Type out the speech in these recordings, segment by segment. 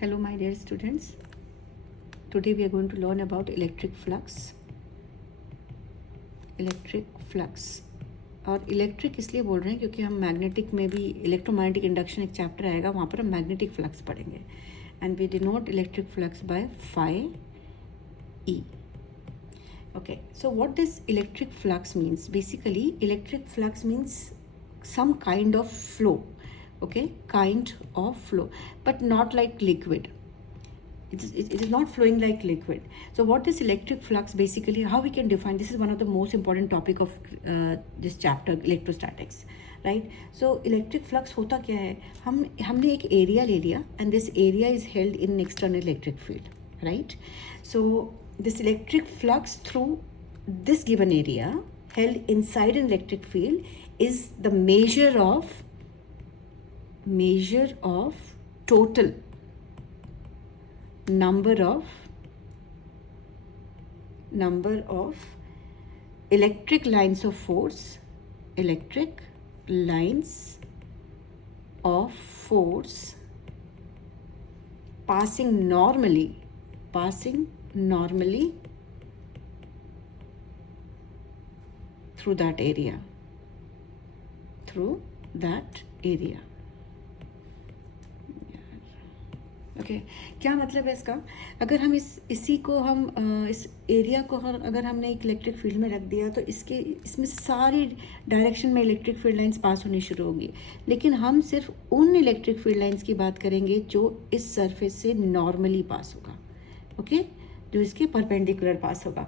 Hello my dear students. Today we are going to learn about electric flux. Electric flux और electric इसलिए बोल रहे हैं क्योंकि हम मैग्नेटिक में भी इलेक्ट्रोमैग्नेटिक इंडक्शन एक चैप्टर आएगा, वहाँ पर हम मैग्नेटिक फ्लक्स पढ़ेंगे and we denote electric flux by phi E. Okay, so what does electric flux means? Basically electric flux means some kind of flow, okay, kind of flow, but not like liquid. It is not flowing like liquid. So what is electric flux? Basically how we can define, this is one of the most important topic of this chapter, electrostatics, right? So electric flux होता क्या है, हमने एक area ले लिया and this area is held in external electric field, right? So this electric flux through this given area held inside an electric field is the measure of total number of electric lines of force, passing normally through that area. Okay क्या मतलब है इसका? अगर हम इसी area को अगर हमने एक इलेक्ट्रिक फील्ड में रख दिया तो इसमें से सारी डायरेक्शन में इलेक्ट्रिक फील्ड लाइंस पास होनी शुरू होंगी, लेकिन हम सिर्फ उन इलेक्ट्रिक फील्ड लाइंस की बात करेंगे जो इस सरफेस से नॉर्मली पास होगा, ओके, जो इसके परपेंडिकुलर पास होगा.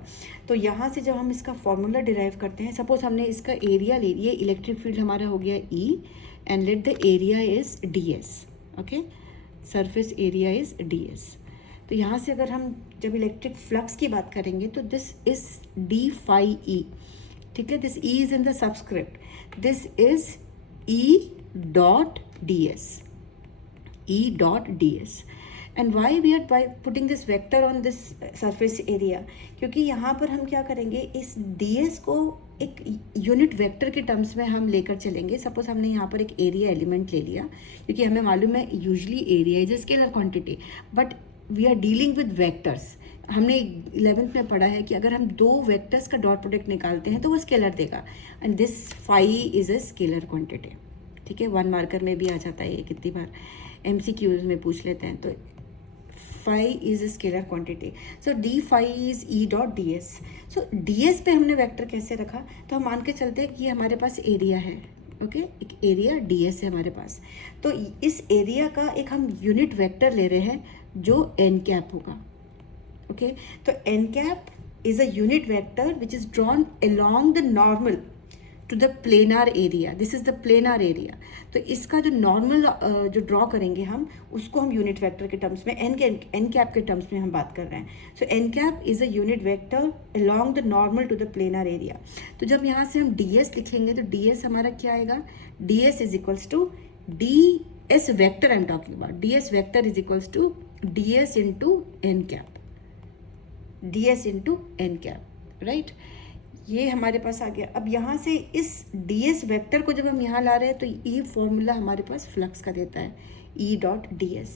तो यहाँ से जब हम इसका फॉर्मूला डिराइव करते हैं, सपोज हमने इसका एरिया ले लिया, इलेक्ट्रिक फील्ड हमारा हो गया E and let the area is DS, okay, surface area is DS. तो यहाँ से अगर हम जब इलेक्ट्रिक फ्लक्स की बात करेंगे तो this is d phi E, ठीक है, this E is in the subscript, this is E dot ds. And why we are putting this vector on this surface area, क्योंकि यहाँ पर हम क्या करेंगे, इस ds को एक यूनिट वेक्टर के टर्म्स में हम लेकर चलेंगे. सपोज हमने यहाँ पर एक एरिया एलिमेंट ले लिया, क्योंकि हमें मालूम है usually area is a scalar quantity, but we are dealing with vectors. हमने 11th में पढ़ा है कि अगर हम दो वेक्टर्स का डॉट प्रोडक्ट निकालते हैं तो वो स्केलर देगा, and this phi is a scalar quantity, ठीक है. 1 मार्कर में भी आ जाता है ये, कितनी बार MCQs में पूछ लेते हैं. तो phi is a scalar quantity, so d phi is E dot ds. so ds पे हमने वेक्टर कैसे रखा, तो हम मान के चलते हैं कि ये हमारे पास एरिया है, ओके, एक एरिया ds है हमारे पास. तो इस एरिया का एक हम यूनिट वेक्टर ले रहे हैं जो n कैप होगा, ओके. तो n cap is a unit vector which is drawn along the normal to the planar area. This is the planar area. तो इसका जो नॉर्मल जो ड्रॉ करेंगे हम, उसको हम यूनिट वेक्टर के टर्म्स में एन कैप के टर्म्स में हम बात कर रहे हैं. So n cap is a unit vector along the normal to the planar area. तो जब यहाँ से हम ds लिखेंगे तो ds हमारा क्या आएगा, ds is equals to ds vector, I am talking about ds vector is equals to ds into n cap, ds into n cap, right. ये हमारे पास आ गया. अब यहाँ से इस ds वेक्टर को जब हम यहाँ ला रहे हैं तो ये फॉर्मूला हमारे पास फ्लक्स का देता है, E डॉट ds,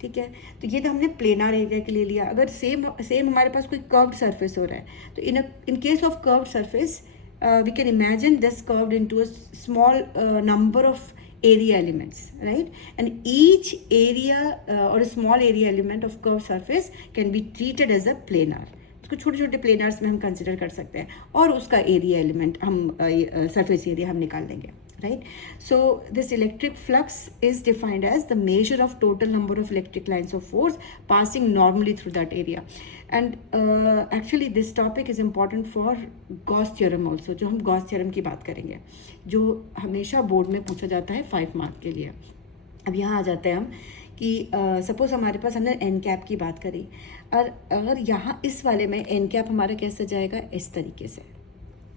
ठीक है. तो ये तो हमने प्लेनार एरिया के लिए लिया. अगर सेम हमारे पास कोई कर्व्ड सरफेस हो रहा है, तो in case of curved surface we can imagine this curved into a small number of area elements, right? And each area or a small area element of curved surface can be treated as a planar. उसको छोटे छोटे planners में हम consider कर सकते हैं और उसका एरिया एलिमेंट हम सरफेस एरिया हम निकाल लेंगे, right. So this electric flux is defined as the measure of total number of electric lines of force passing normally through that area. And actually this topic is important for Gauss theorem also, जो हम Gauss theorem की बात करेंगे, जो हमेशा board में पूछा जाता है 5 मार्क के लिए. अब यहाँ आ जाते हैं हम कि सपोज हमारे पास हमने एन कैप की बात करी, और अगर यहाँ इस वाले में एन कैप हमारा कैसे जाएगा, इस तरीके से.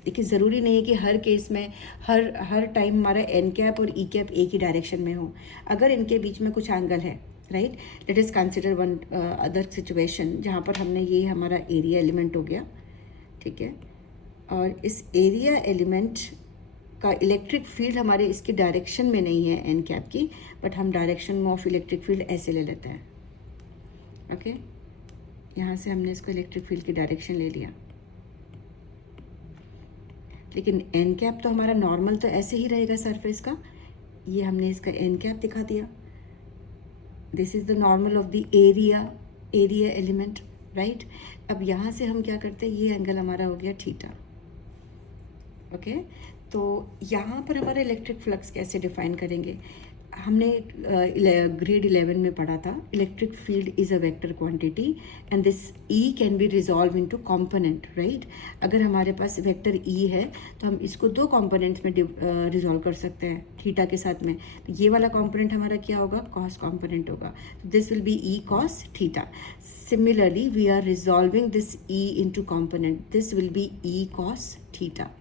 देखिए ज़रूरी नहीं है कि हर केस में हर टाइम हमारा एन कैप और ई कैप एक ही डायरेक्शन में हो. अगर इनके बीच में कुछ एंगल है, right, let us consider one other situation जहाँ पर हमने ये हमारा एरिया एलिमेंट हो गया, ठीक है, और इस एरिया एलिमेंट का इलेक्ट्रिक फील्ड हमारे इसकी डायरेक्शन में नहीं है एन कैप की, बट हम डायरेक्शन में ऑफ इलेक्ट्रिक फील्ड ऐसे ले लेते हैं, ओके, यहाँ से हमने इसको इलेक्ट्रिक फील्ड की डायरेक्शन ले लिया, लेकिन एन कैप तो हमारा नॉर्मल तो ऐसे ही रहेगा सरफेस का, ये हमने इसका एन कैप दिखा दिया। This is the normal of the area element, right. अब यहाँ से हम क्या करते हैं, ये एंगल हमारा हो गया थीटा। ओके, तो यहाँ पर हमारा इलेक्ट्रिक फ्लक्स कैसे डिफाइन करेंगे, हमने ग्रेड 11 में पढ़ा था, electric field is a vector quantity and this E can be resolve into component, right. अगर हमारे पास वेक्टर ई है तो हम इसको दो कंपोनेंट्स में रिजॉल्व कर सकते हैं थीटा के साथ में। तो ये वाला कंपोनेंट हमारा क्या होगा, कॉस कंपोनेंट होगा, this will be E cos theta. Similarly we are resolving this E into component, this will be E cos theta.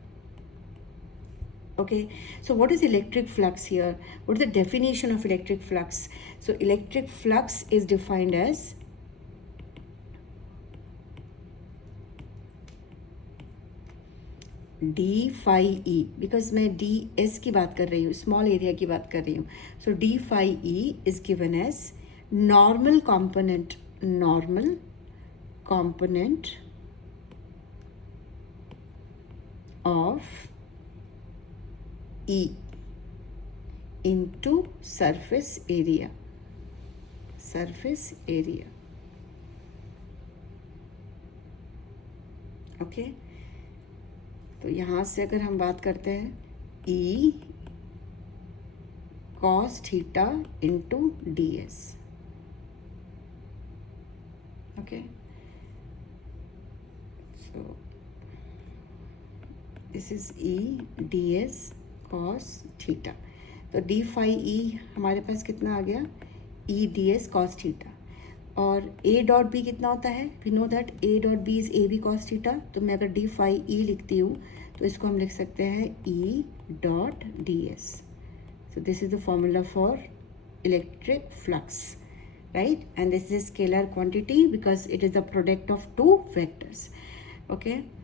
Okay, so what is electric flux here? What is the definition of electric flux? So electric flux is defined as d phi e, because मैं ds की बात कर रही हूँ, small area की बात कर रही हूँ। so d phi e is given as normal component of E into surface area, okay. तो यहाँ से अगर हम बात करते हैं E cos theta into ds, okay. so this is E ds cos theta. तो डी फाई ई हमारे पास कितना आ गया, E d s cos theta, और ए डॉट बी कितना होता है, we know that A dot B is A B cos theta. तो मैं अगर डी फाई ई लिखती हूँ तो इसको हम लिख सकते हैं E dot D S. So this is the formula for electric flux, right, and this is scalar quantity because it is the product of two vectors, okay.